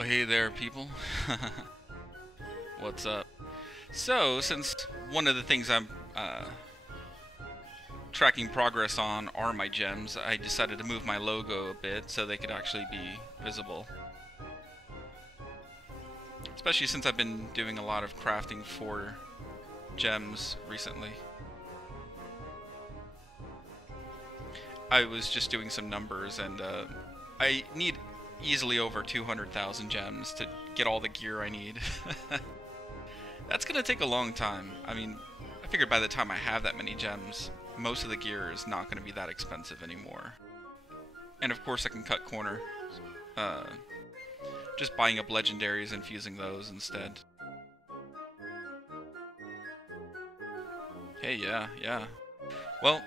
Well, hey there, people. What's up? So, since one of the things I'm tracking progress on are my gems, I decided to move my logo a bit so they could actually be visible. Especially since I've been doing a lot of crafting for gems recently. I was just doing some numbers, and I need easily over 200,000 gems to get all the gear I need. That's gonna take a long time. I mean, I figured by the time I have that many gems, most of the gear is not gonna be that expensive anymore. And of course I can cut corner. Just buying up legendaries and fusing those instead. Hey, yeah. Well,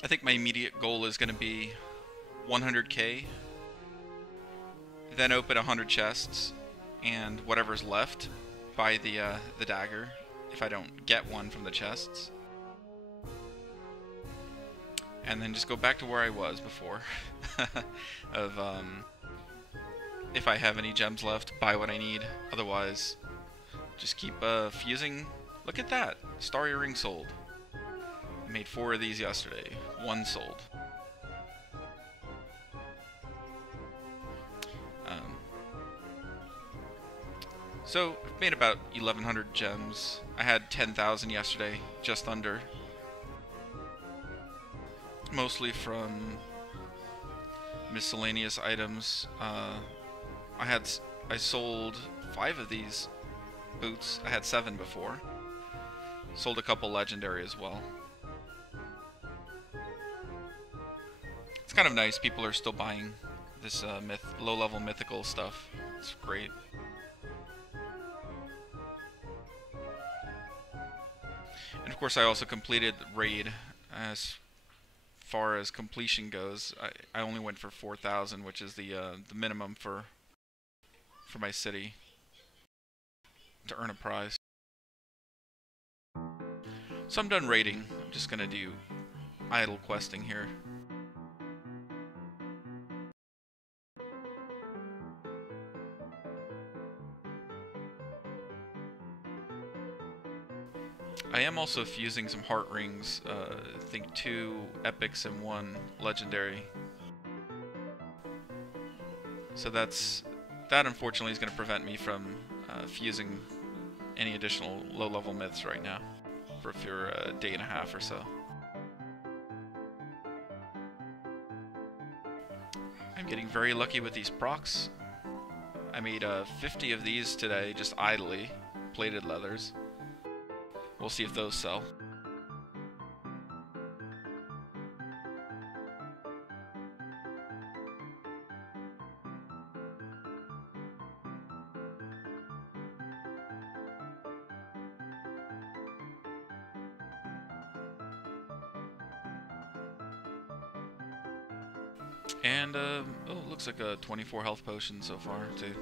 I think my immediate goal is gonna be 100k, then open 100 chests, and whatever's left, buy the dagger, if I don't get one from the chests. And then just go back to where I was before. If I have any gems left, buy what I need. Otherwise, just keep fusing. Look at that! Star earring sold. I made 4 of these yesterday. 1 sold. So, I've made about 1,100 gems. I had 10,000 yesterday, just under. Mostly from miscellaneous items. I sold 5 of these boots. I had 7 before. Sold a couple legendary as well. It's kind of nice. People are still buying this low-level mythical stuff. It's great. And of course, I also completed Raid. As far as completion goes, I only went for 4,000, which is the minimum for my city to earn a prize. So I'm done raiding. I'm just gonna do idle questing here. I am also fusing some heart rings, I think 2 epics and 1 legendary. So that unfortunately is going to prevent me from fusing any additional low-level myths right now for a day and a half or so. I'm getting very lucky with these procs. I made 50 of these today, just idly, plated leathers. We'll see if those sell. And, oh, looks like a 24 health potion so far, too.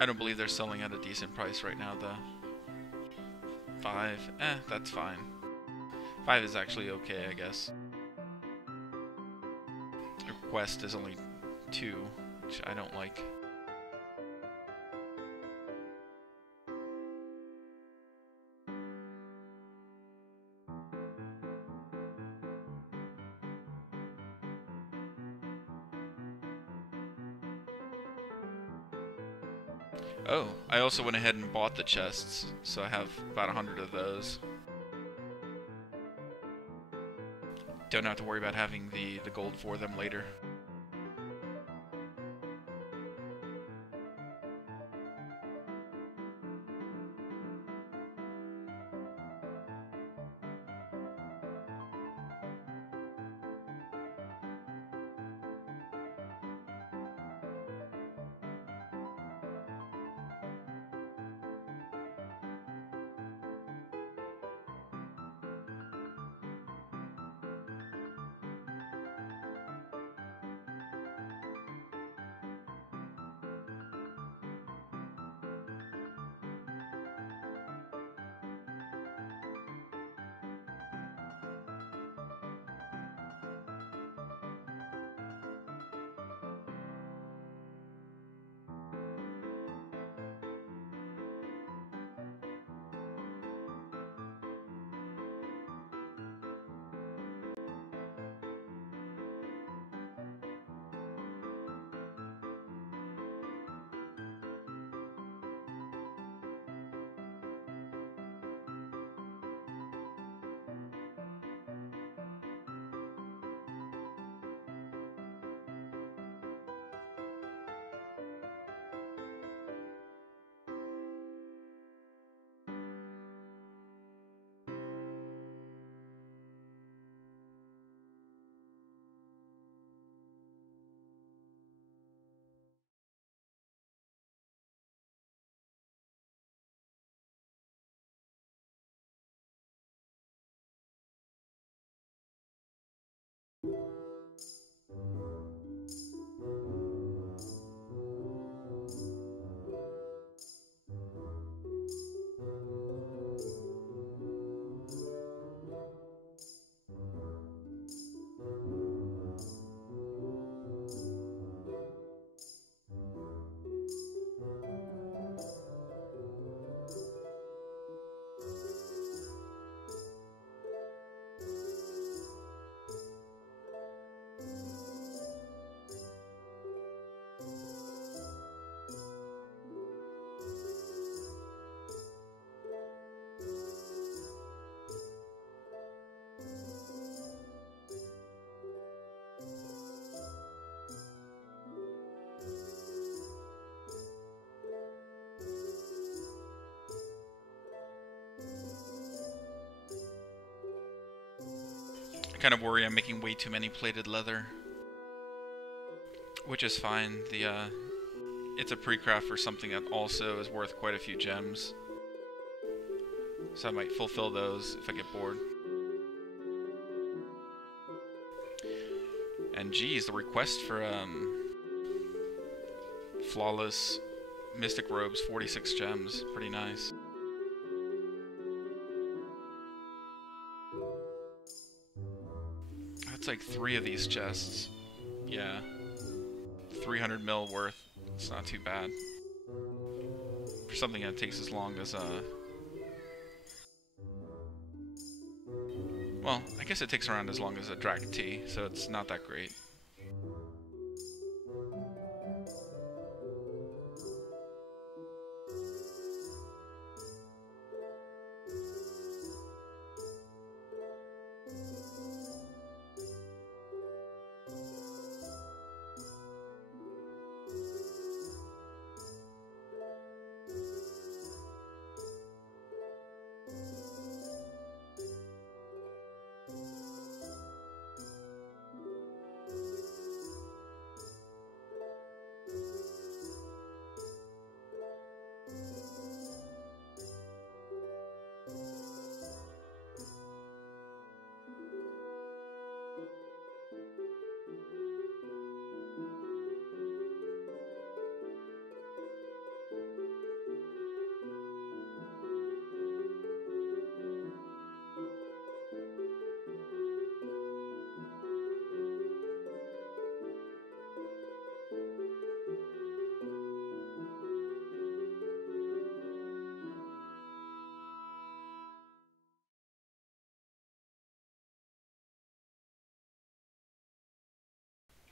I don't believe they're selling at a decent price right now, though. 5, that's fine. 5 is actually okay, I guess. The quest is only 2, which I don't like. Oh, I also went ahead and bought the chests, so I have about 100 of those. Don't have to worry about having the gold for them later. kind of worry I'm making way too many plated leather. Which is fine. It's a pre-craft for something that also is worth quite a few gems. So I might fulfill those if I get bored. And geez, the request for flawless mystic robes, 46 gems, pretty nice. That's like 3 of these chests. Yeah. 300 mil worth. It's not too bad. For something that takes as long as, well, I guess it takes around as long as a Dragon Tea, so it's not that great.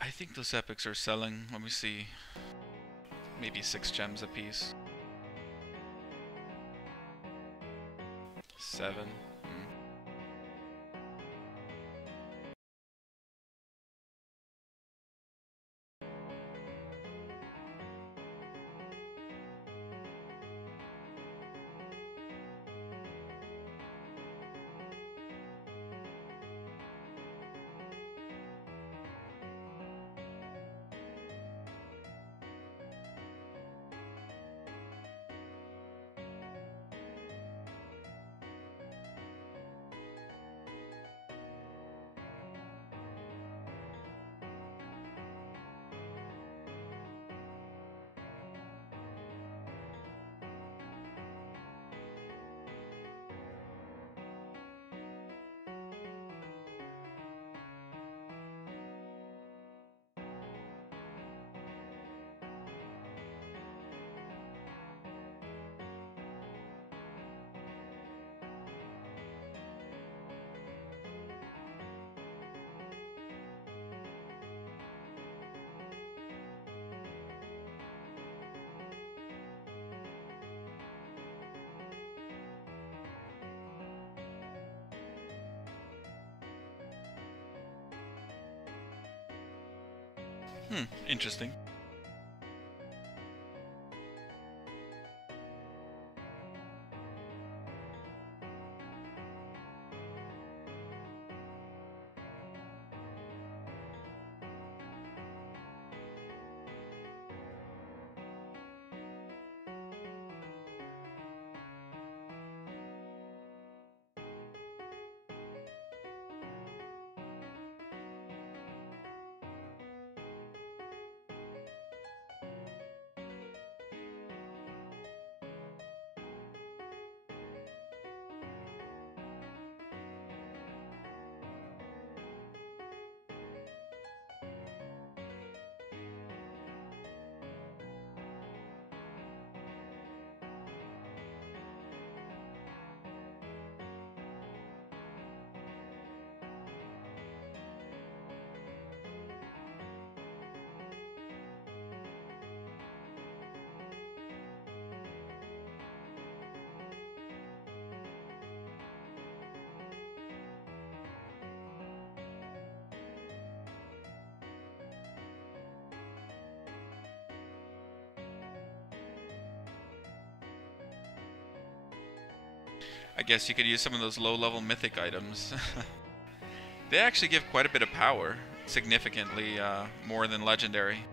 I think those epics are selling. Let me see. Maybe 6 gems a piece. 7. Interesting. I guess you could use some of those low-level mythic items. They actually give quite a bit of power, significantly more than legendary.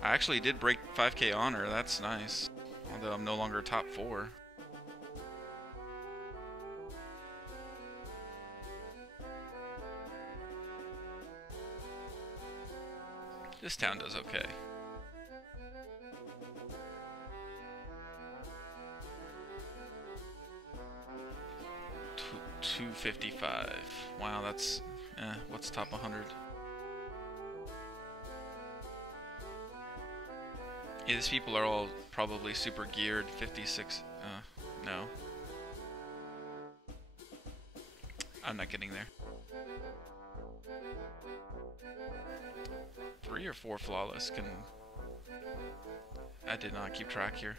I actually did break 5k honor, that's nice. Although I'm no longer top 4. This town does okay. 255. Wow, that's what's top 100? Yeah, these people are all probably super geared. 56. No. I'm not getting there. 3 or 4 flawless can... I did not keep track here.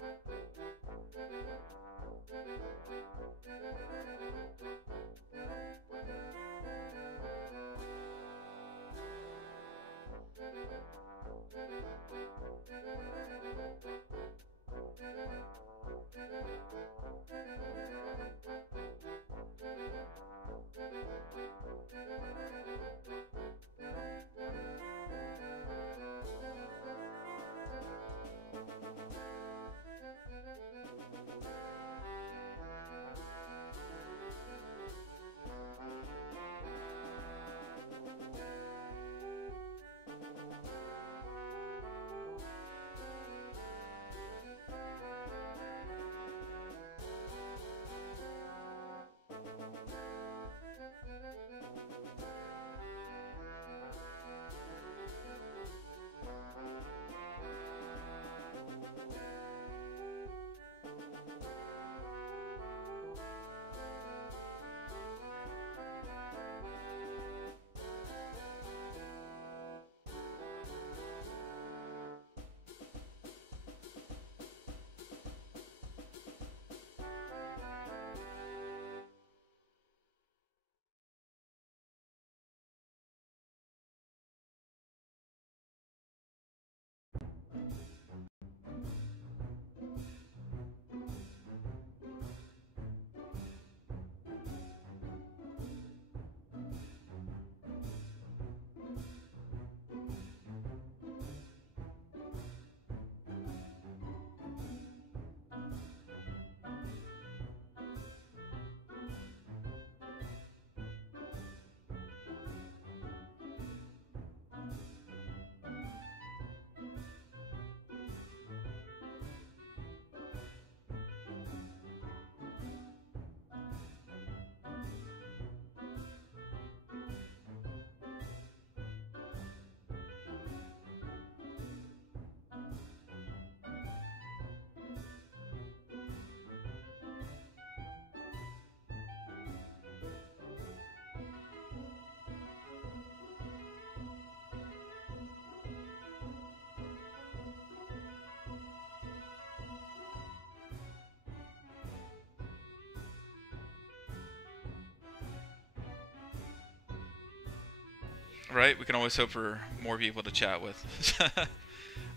Right? We can always hope for more people to chat with.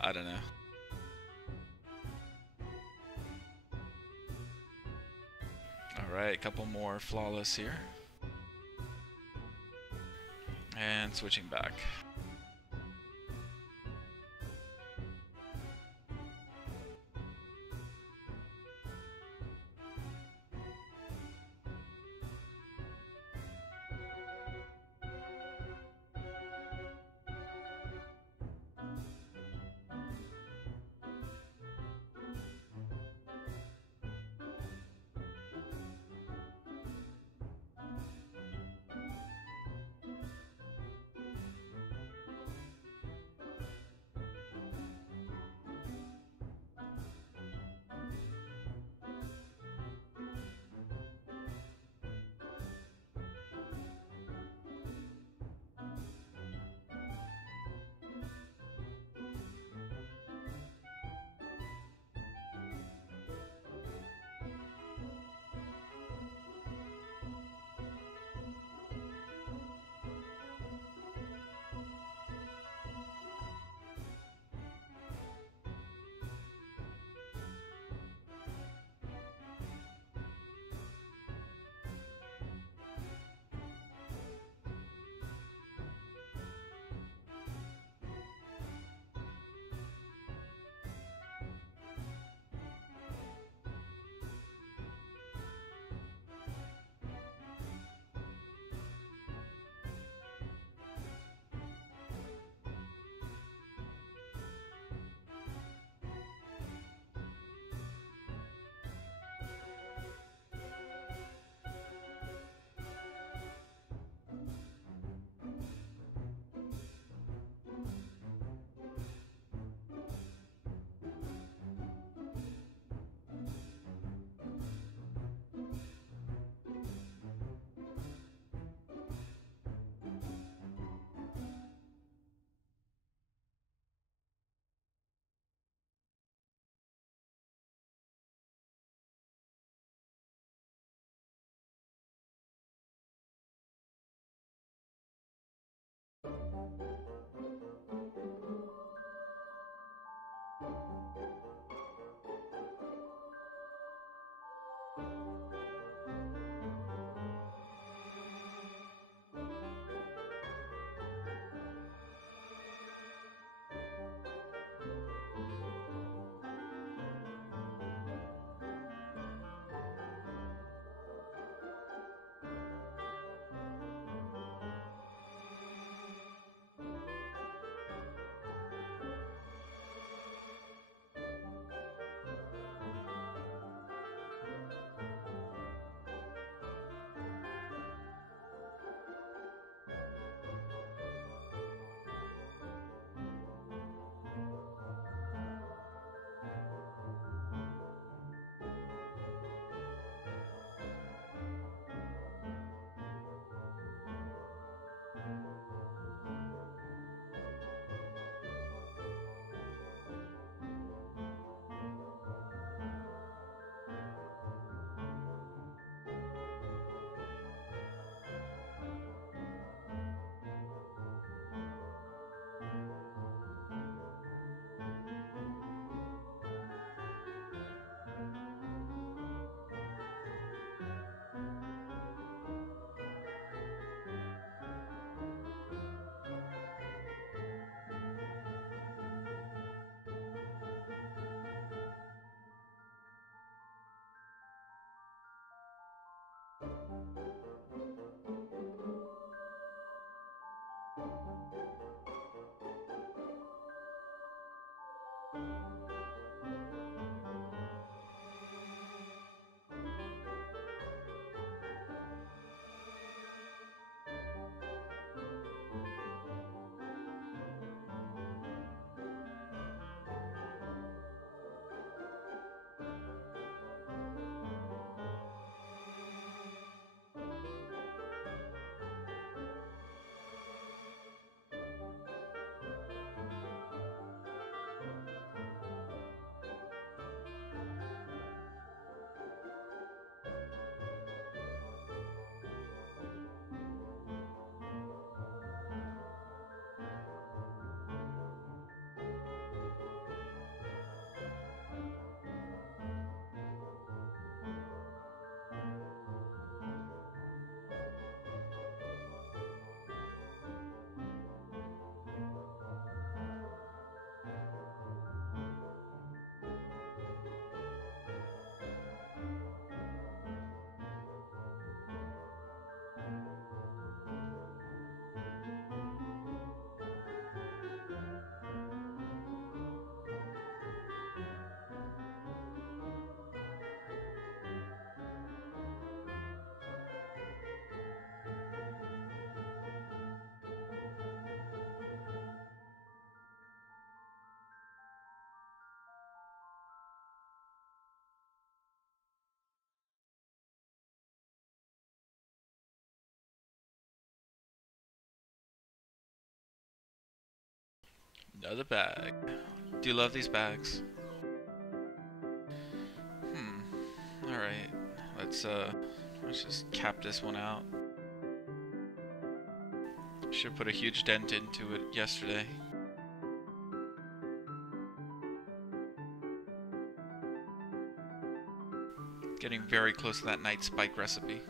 I don't know. Alright, a couple more flawless here. And switching back. Another bag. Do you love these bags? Alright. Let's just cap this one out. Should put a huge dent into it yesterday. Getting very close to that night spike recipe.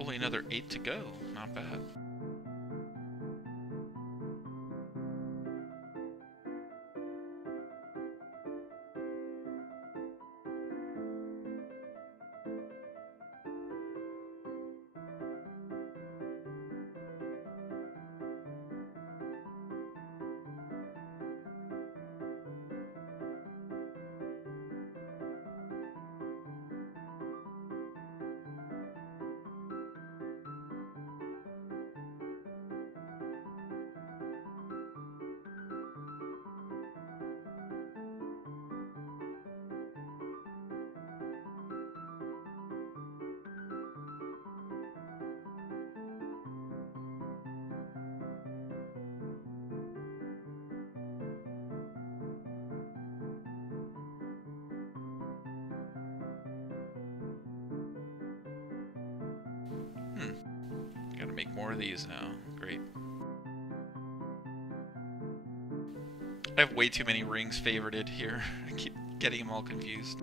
Only another 8 to go. Not bad. more of these now. Great. I have way too many rings favorited here. I keep getting them all confused.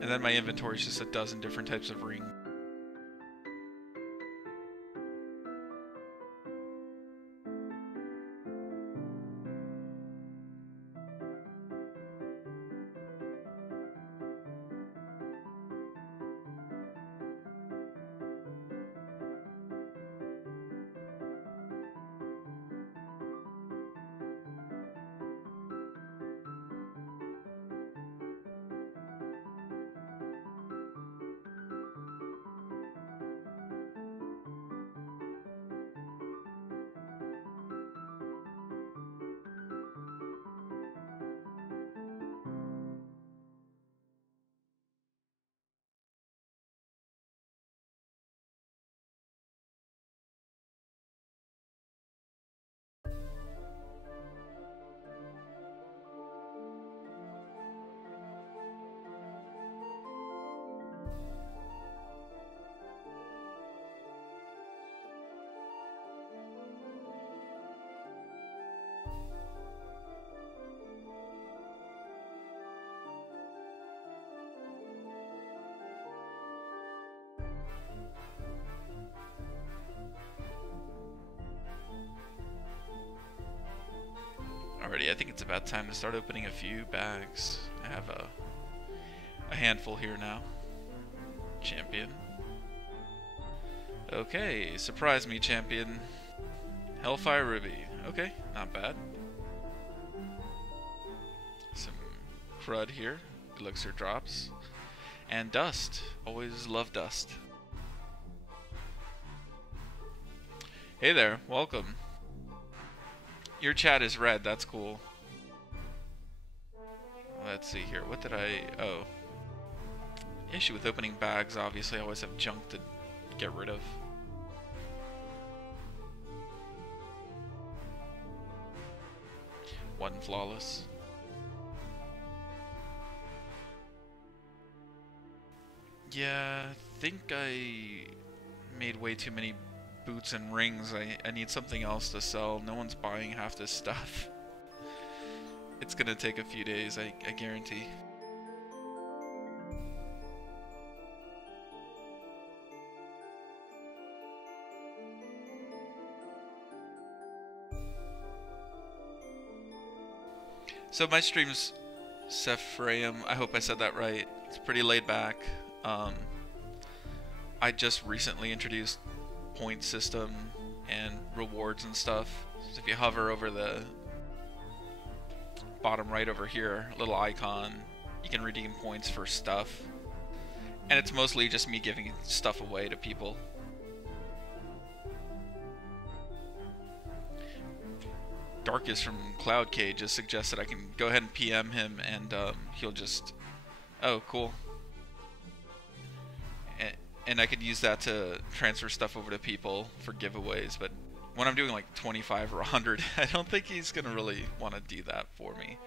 And then my inventory is just a dozen different types of ring. Alrighty, I think it's about time to start opening a few bags. I have a handful here now. Champion. Okay, surprise me, champion. Hellfire Ruby. Okay, not bad. Some crud here. Elixir drops. And dust. Always love dust. Hey there, welcome. Your chat is red, that's cool. Let's see here, what did I... oh. Issue with opening bags, obviously I always have junk to get rid of. One flawless. Yeah, I think I made way too many boots and rings. I need something else to sell. No one's buying half this stuff. It's gonna take a few days, I guarantee. So my stream's Sephraim, I hope I said that right. It's pretty laid back. I just recently introduced point system and rewards and stuff. So if you hover over the bottom right over here, little icon, you can redeem points for stuff. And it's mostly just me giving stuff away to people. Darkest from Cloud Cage just suggested I can go ahead and PM him and he'll just... oh, cool. And I could use that to transfer stuff over to people for giveaways, but when I'm doing like 25 or 100, I don't think he's gonna really want to do that for me.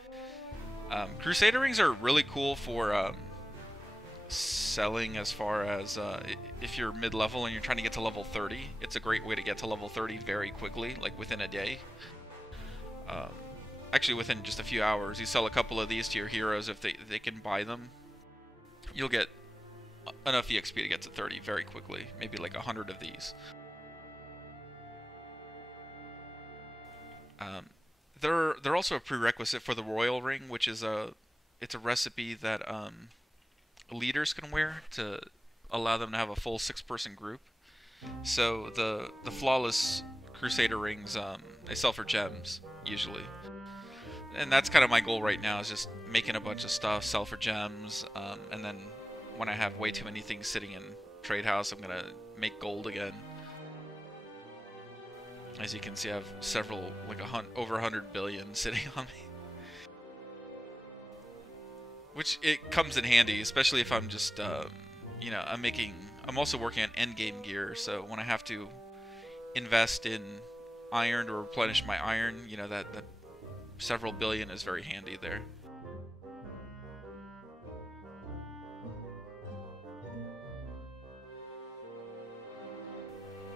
Crusader rings are really cool for selling, as far as if you're mid-level and you're trying to get to level 30. It's a great way to get to level 30 very quickly, like within a day. Actually, within just a few hours. You sell a couple of these to your heroes, if they can buy them, you'll get enough EXP to get to 30 very quickly. Maybe like 100 of these. They're also a prerequisite for the Royal Ring, which is it's a recipe that leaders can wear to allow them to have a full 6-person group. So the flawless Crusader rings, they sell for gems usually, and that's kind of my goal right now, is just making a bunch of stuff, sell for gems, and then when I have way too many things sitting in Trade House, I'm gonna make gold again. As you can see, I have several, like over 100 billion sitting on me. Which, it comes in handy, especially if I'm just, you know, I'm making I'm also working on endgame gear, so when I have to invest in iron to replenish my iron, you know, that several billion is very handy there.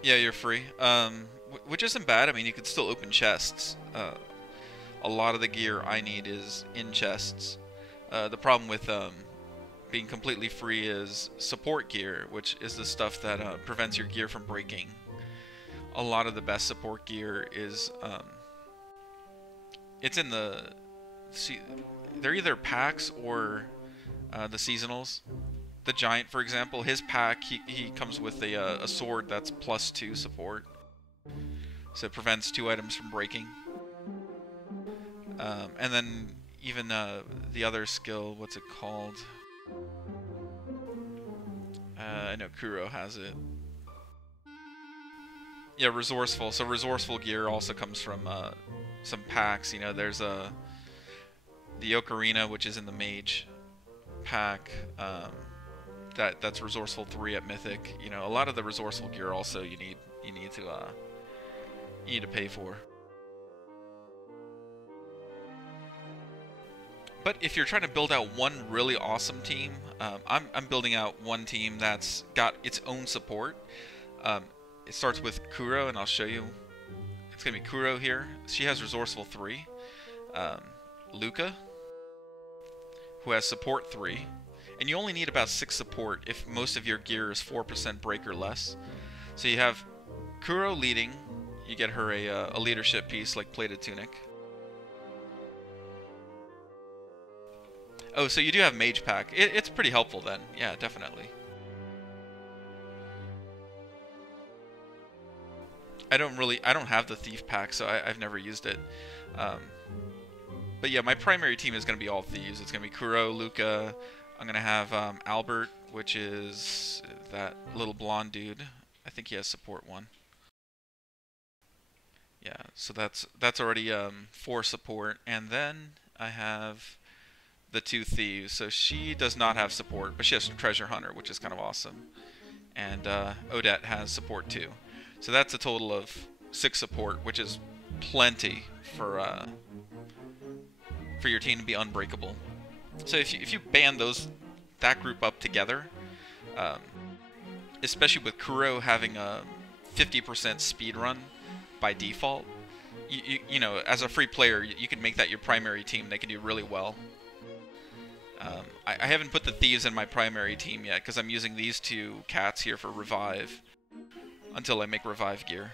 Yeah, you're free. Which isn't bad. I mean, you could still open chests. A lot of the gear I need is in chests. The problem with being completely free is support gear, which is the stuff that prevents your gear from breaking. A lot of the best support gear is it's in the they're either packs or the seasonals. The giant, for example, his pack, he comes with a sword that's +2 support, so it prevents 2 items from breaking. And then even the other skill, what's it called? I know Kuro has it. Yeah, resourceful. So resourceful gear also comes from some packs. You know, there's the Ocarina, which is in the Mage pack. That's resourceful 3 at Mythic. You know, a lot of the resourceful gear also you need to pay for. But if you're trying to build out one really awesome team, I'm building out one team that's got its own support. It starts with Kuro, and I'll show you. It's gonna be Kuro here. She has resourceful 3. Luca, who has support 3. And you only need about 6 support if most of your gear is 4% break or less. So you have Kuro leading. You get her a leadership piece like plated tunic. Oh, so you do have Mage Pack. It's pretty helpful then. Yeah, definitely. I don't have the Thief Pack, so I've never used it. But yeah, my primary team is going to be all thieves. It's going to be Kuro, Luca. I'm going to have Albert, which is that little blonde dude. I think he has support 1. Yeah, so that's already 4 support. And then I have the 2 thieves. So she does not have support, but she has Treasure Hunter, which is kind of awesome. And Odette has support 2. So that's a total of 6 support, which is plenty for your team to be unbreakable. So if you band that group up together, especially with Kuro having a 50% speed run by default, you know, as a free player, you can make that your primary team. They can do really well. I haven't put the thieves in my primary team yet because I'm using these 2 cats here for revive until I make revive gear.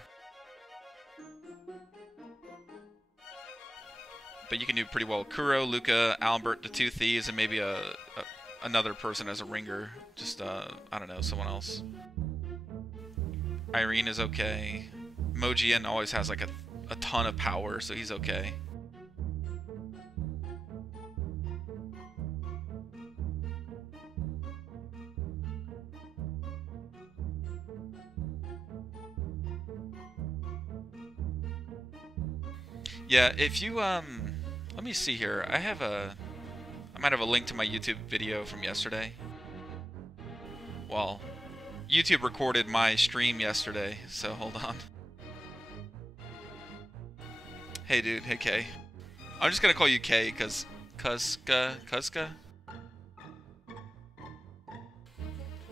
But you can do pretty well. Kuro, Luca, Albert, the 2 thieves, and maybe another person as a ringer. Just, I don't know, someone else. Irene is okay. Mojian always has like a ton of power, so he's okay. Yeah, if you, let me see here. I might have a link to my YouTube video from yesterday. Well, YouTube recorded my stream yesterday, so hold on. Hey dude, hey Kay. I'm just gonna call you Kay, cause Kuzka?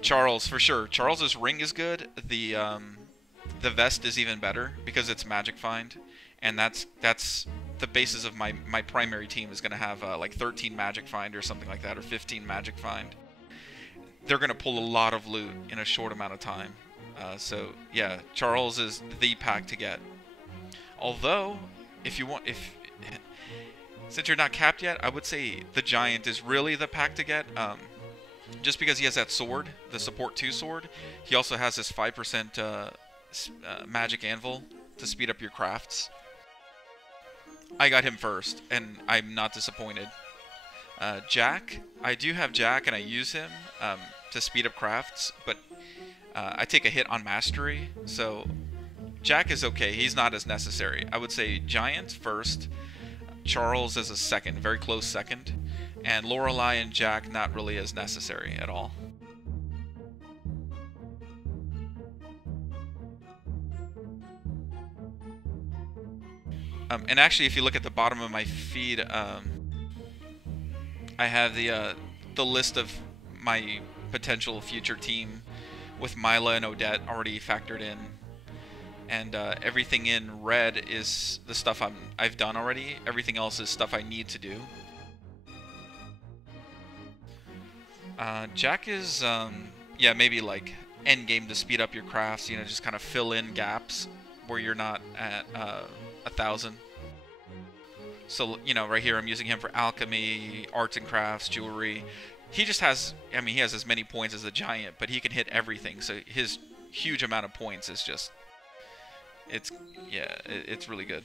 Charles, for sure. Charles's ring is good. The vest is even better because it's Magic Find. And that's the basis of my primary team is going to have like 13 Magic Find or something like that, or 15 Magic Find. They're going to pull a lot of loot in a short amount of time. So yeah, Charles is the pack to get. Although, since you're not capped yet, I would say the Giant is really the pack to get. Just because he has that sword, the support 2 sword. He also has this 5% magic anvil to speed up your crafts. I got him first, and I'm not disappointed. Jack, I do have Jack, and I use him to speed up crafts, but I take a hit on mastery, so Jack is okay. He's not as necessary. I would say Giant first, Charles is a second, very close second, and Lorelei and Jack not really as necessary at all. And actually, if you look at the bottom of my feed, I have the list of my potential future team with Mila and Odette already factored in, and everything in red is the stuff I've done already. Everything else is stuff I need to do. Jack is yeah, maybe like end game to speed up your crafts. You know, just kind of fill in gaps where you're not at 1,000. So, you know, right here I'm using him for alchemy, arts and crafts, jewelry. He just has, I mean, he has as many points as a giant, but he can hit everything. So his huge amount of points is just, yeah, it's really good.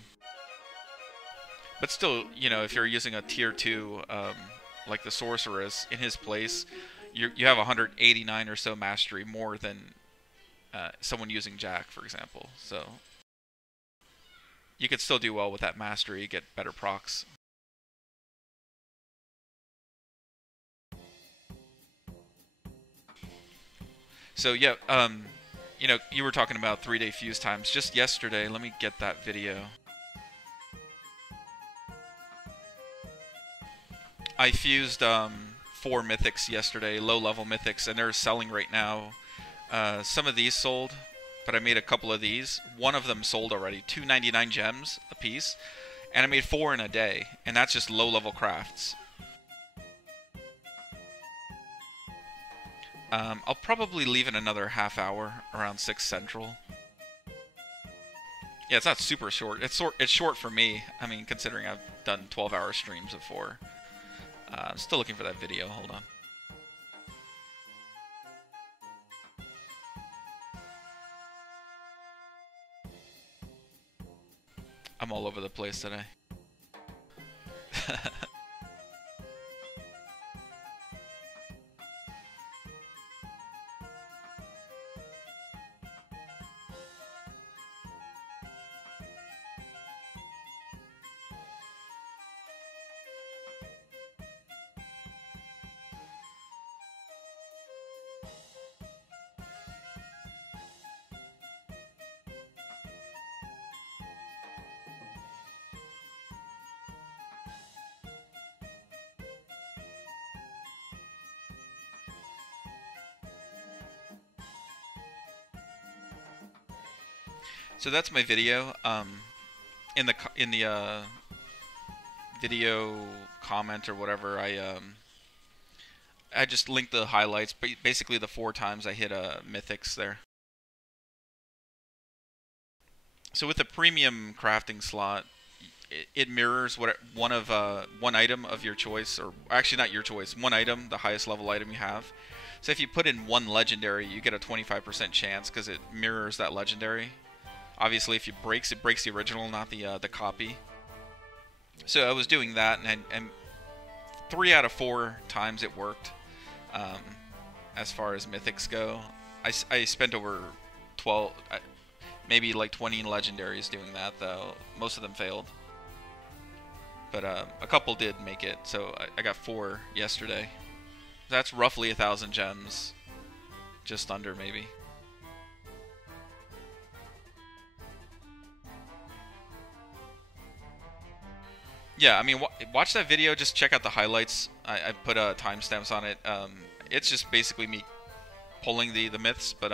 But still, you know, if you're using a tier 2, like the sorceress, in his place, you have 189 or so mastery, more than someone using Jack, for example. So you could still do well with that mastery, get better procs. So yeah, you know, you were talking about 3-day fuse times. Just yesterday, let me get that video. I fused 4 mythics yesterday, low-level mythics, and they're selling right now. Some of these sold, but I made a couple of these. One of them sold already, 299 gems a piece, and I made 4 in a day, and that's just low-level crafts. I'll probably leave in another half hour, around 6 Central. Yeah, it's not super short. It's short for me. I mean, considering I've done 12-hour streams before. I'm still looking for that video. Hold on. I'm all over the place today. So that's my video. In the video comment or whatever, I just linked the highlights, but basically the 4 times I hit mythics there. So with the premium crafting slot, it mirrors one item of your choice, or actually not your choice, one item, the highest level item you have. So if you put in 1 legendary, you get a 25% chance because it mirrors that legendary. Obviously, if it breaks the original, not the copy. So I was doing that, and 3 out of 4 times it worked. As far as mythics go, I spent over 12, maybe like 20 legendaries doing that, though. Most of them failed. But a couple did make it, so I got 4 yesterday. That's roughly 1,000 gems. Just under, maybe. Yeah, I mean, watch that video. Just check out the highlights. I put timestamps on it. It's just basically me pulling the myths, but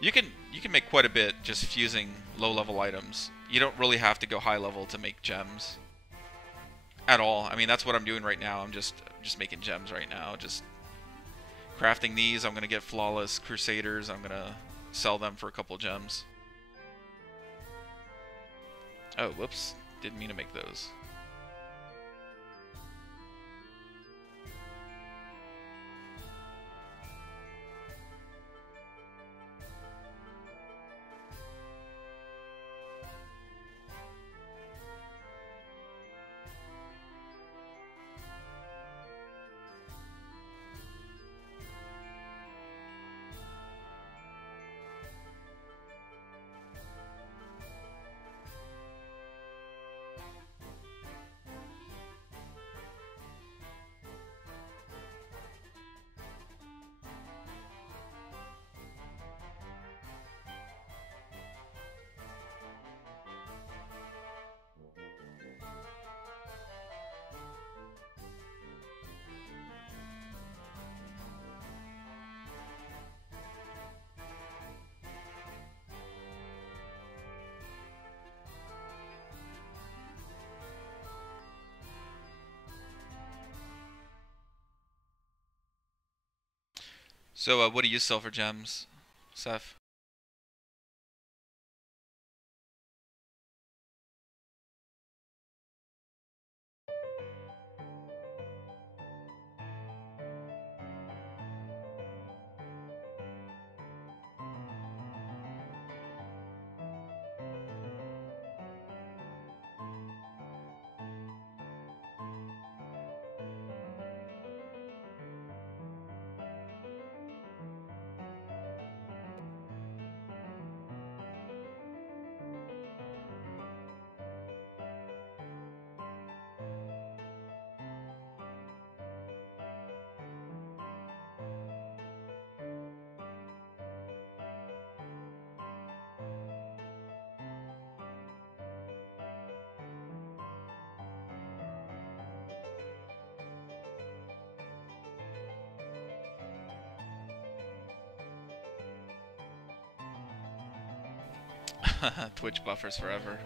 you can make quite a bit just fusing low-level items. You don't really have to go high level to make gems at all. I mean, that's what I'm doing right now. I'm just making gems right now. Just crafting these. I'm gonna get flawless crusaders. I'm gonna sell them for a couple gems. Oh, whoops! Didn't mean to make those. So, what do you sell for gems, Seth? Twitch buffers forever.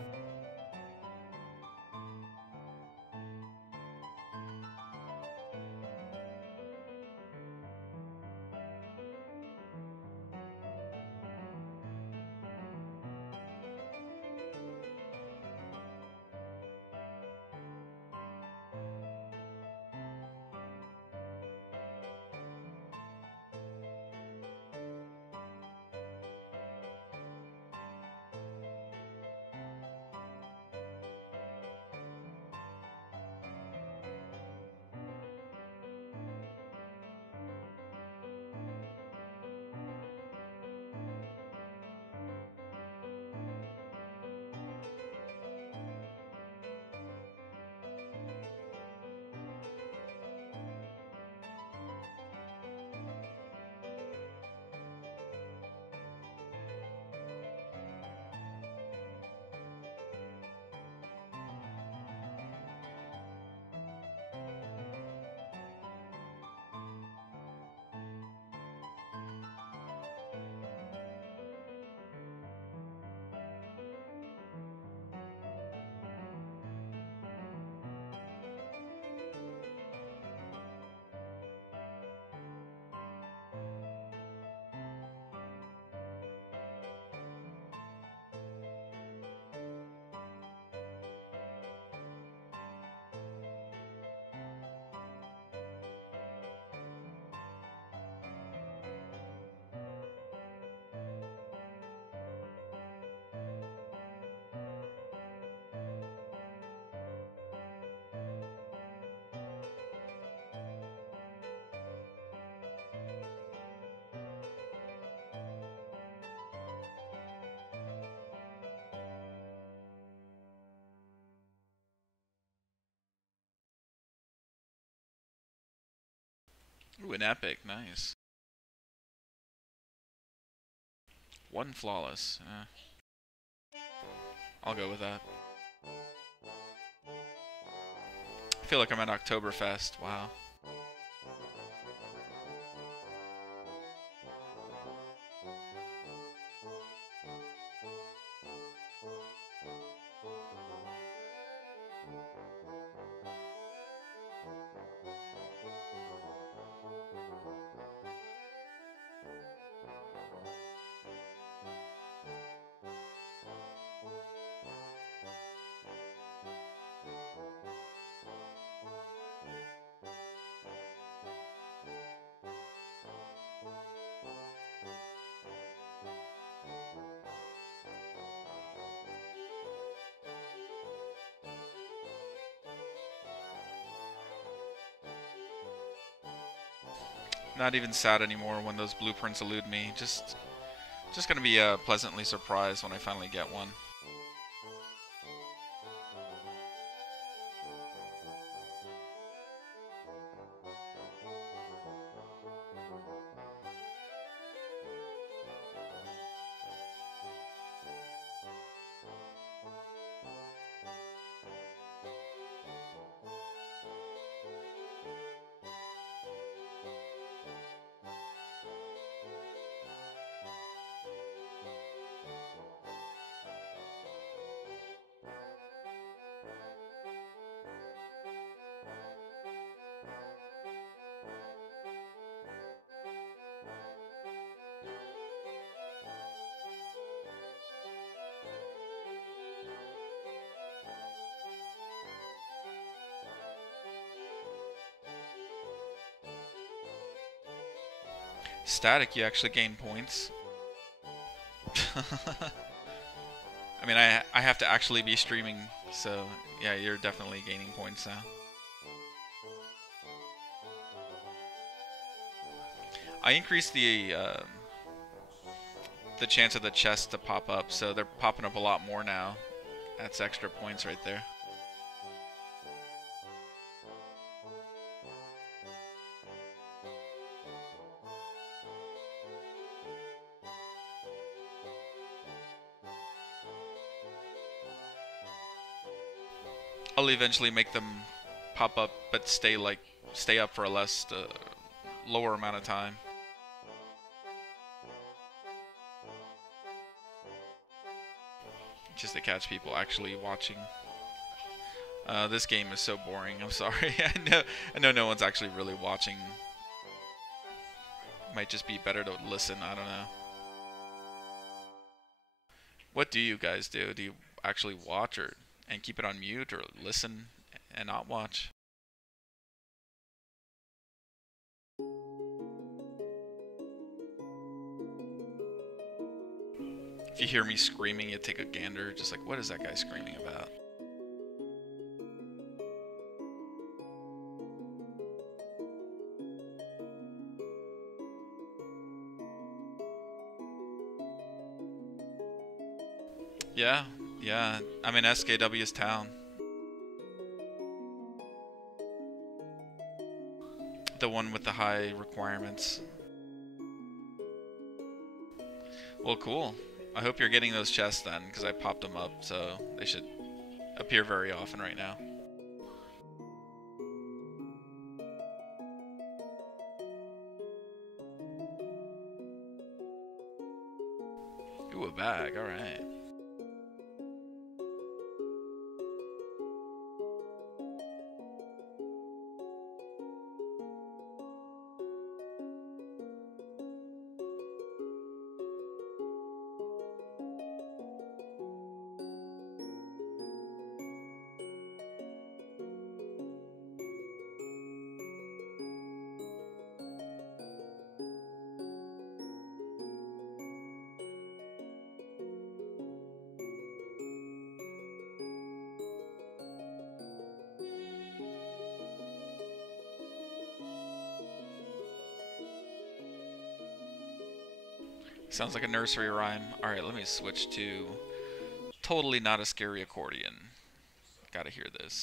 Ooh, an epic, nice. One flawless. I'll go with that. I feel like I'm at Oktoberfest. Wow. Not even sad anymore when those blueprints elude me. Just gonna be pleasantly surprised when I finally get one. Static, you actually gain points. I mean, I have to actually be streaming, so yeah, you're definitely gaining points now. I increased the chance of the chest to pop up, so they're popping up a lot more now. That's extra points right there. I'll eventually make them pop up, but stay up for a lower amount of time. Just to catch people actually watching. This game is so boring. I'm sorry. I know no one's actually really watching. Might just be better to listen. I don't know. What do you guys do? Do you actually watch and keep it on mute, or listen and not watch? If you hear me screaming, you take a gander, just like, what is that guy screaming about? Yeah, I'm in SKW's town. The one with the high requirements. Well, cool. I hope you're getting those chests then, because I popped them up, so they should appear very often right now. Ooh, a bag, alright. Sounds like a nursery rhyme. Alright, let me switch to Totally Not a Scary Accordion. Gotta hear this.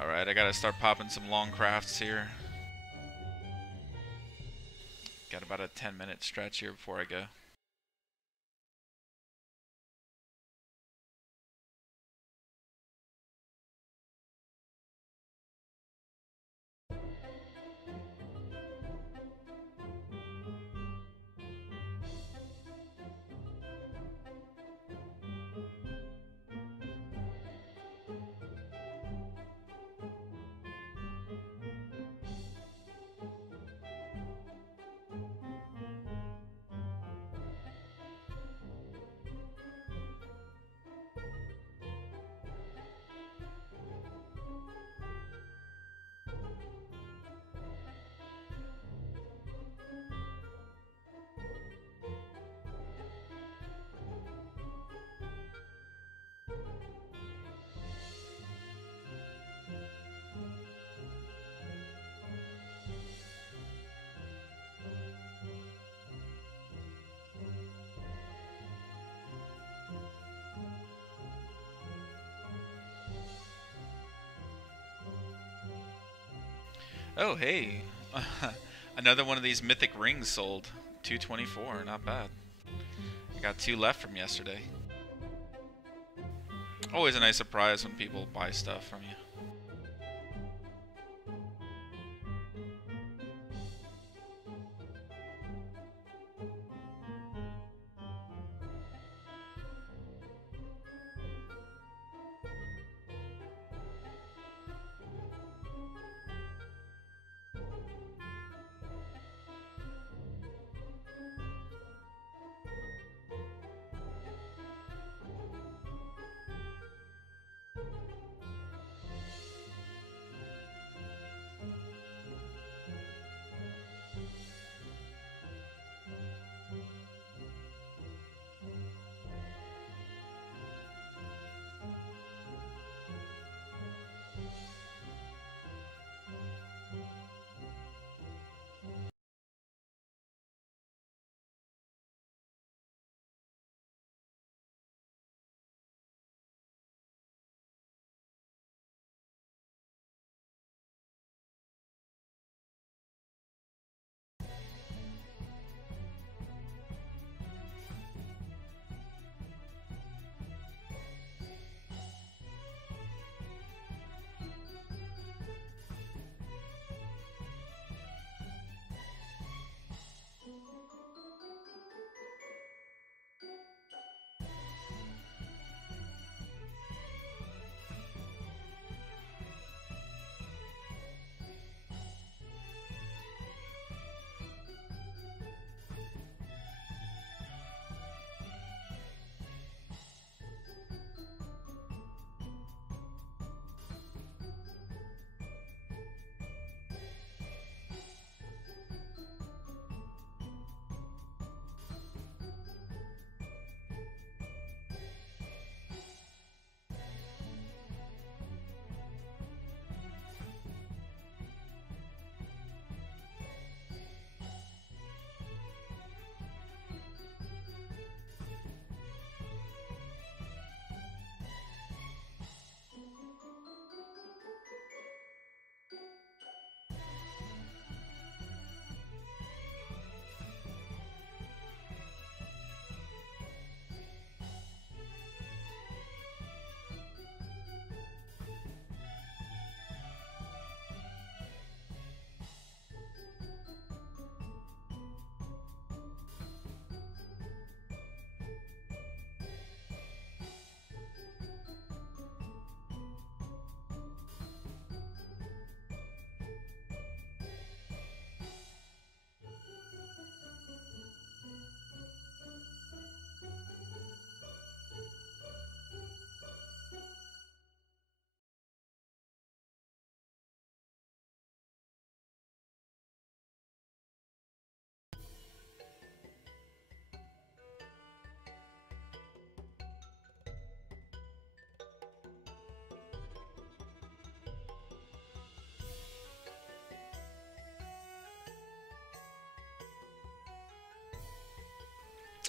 Alright, I gotta start popping some long crafts here. Got about a 10-minute stretch here before I go. Oh, hey. Another one of these mythic rings sold. 224, not bad. I got 2 left from yesterday. Always a nice surprise when people buy stuff from you.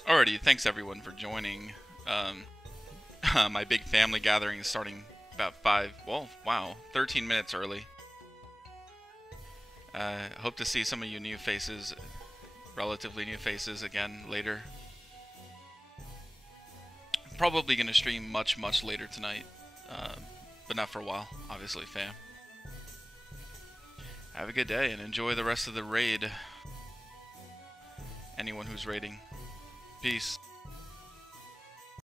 Alrighty, thanks everyone for joining. My big family gathering is starting about 5, well, wow, 13 minutes early. Hope to see some of you new faces, relatively new faces again later. Probably going to stream much later tonight, but not for a while, obviously, fam. Have a good day and enjoy the rest of the raid. Anyone who's raiding. Peace.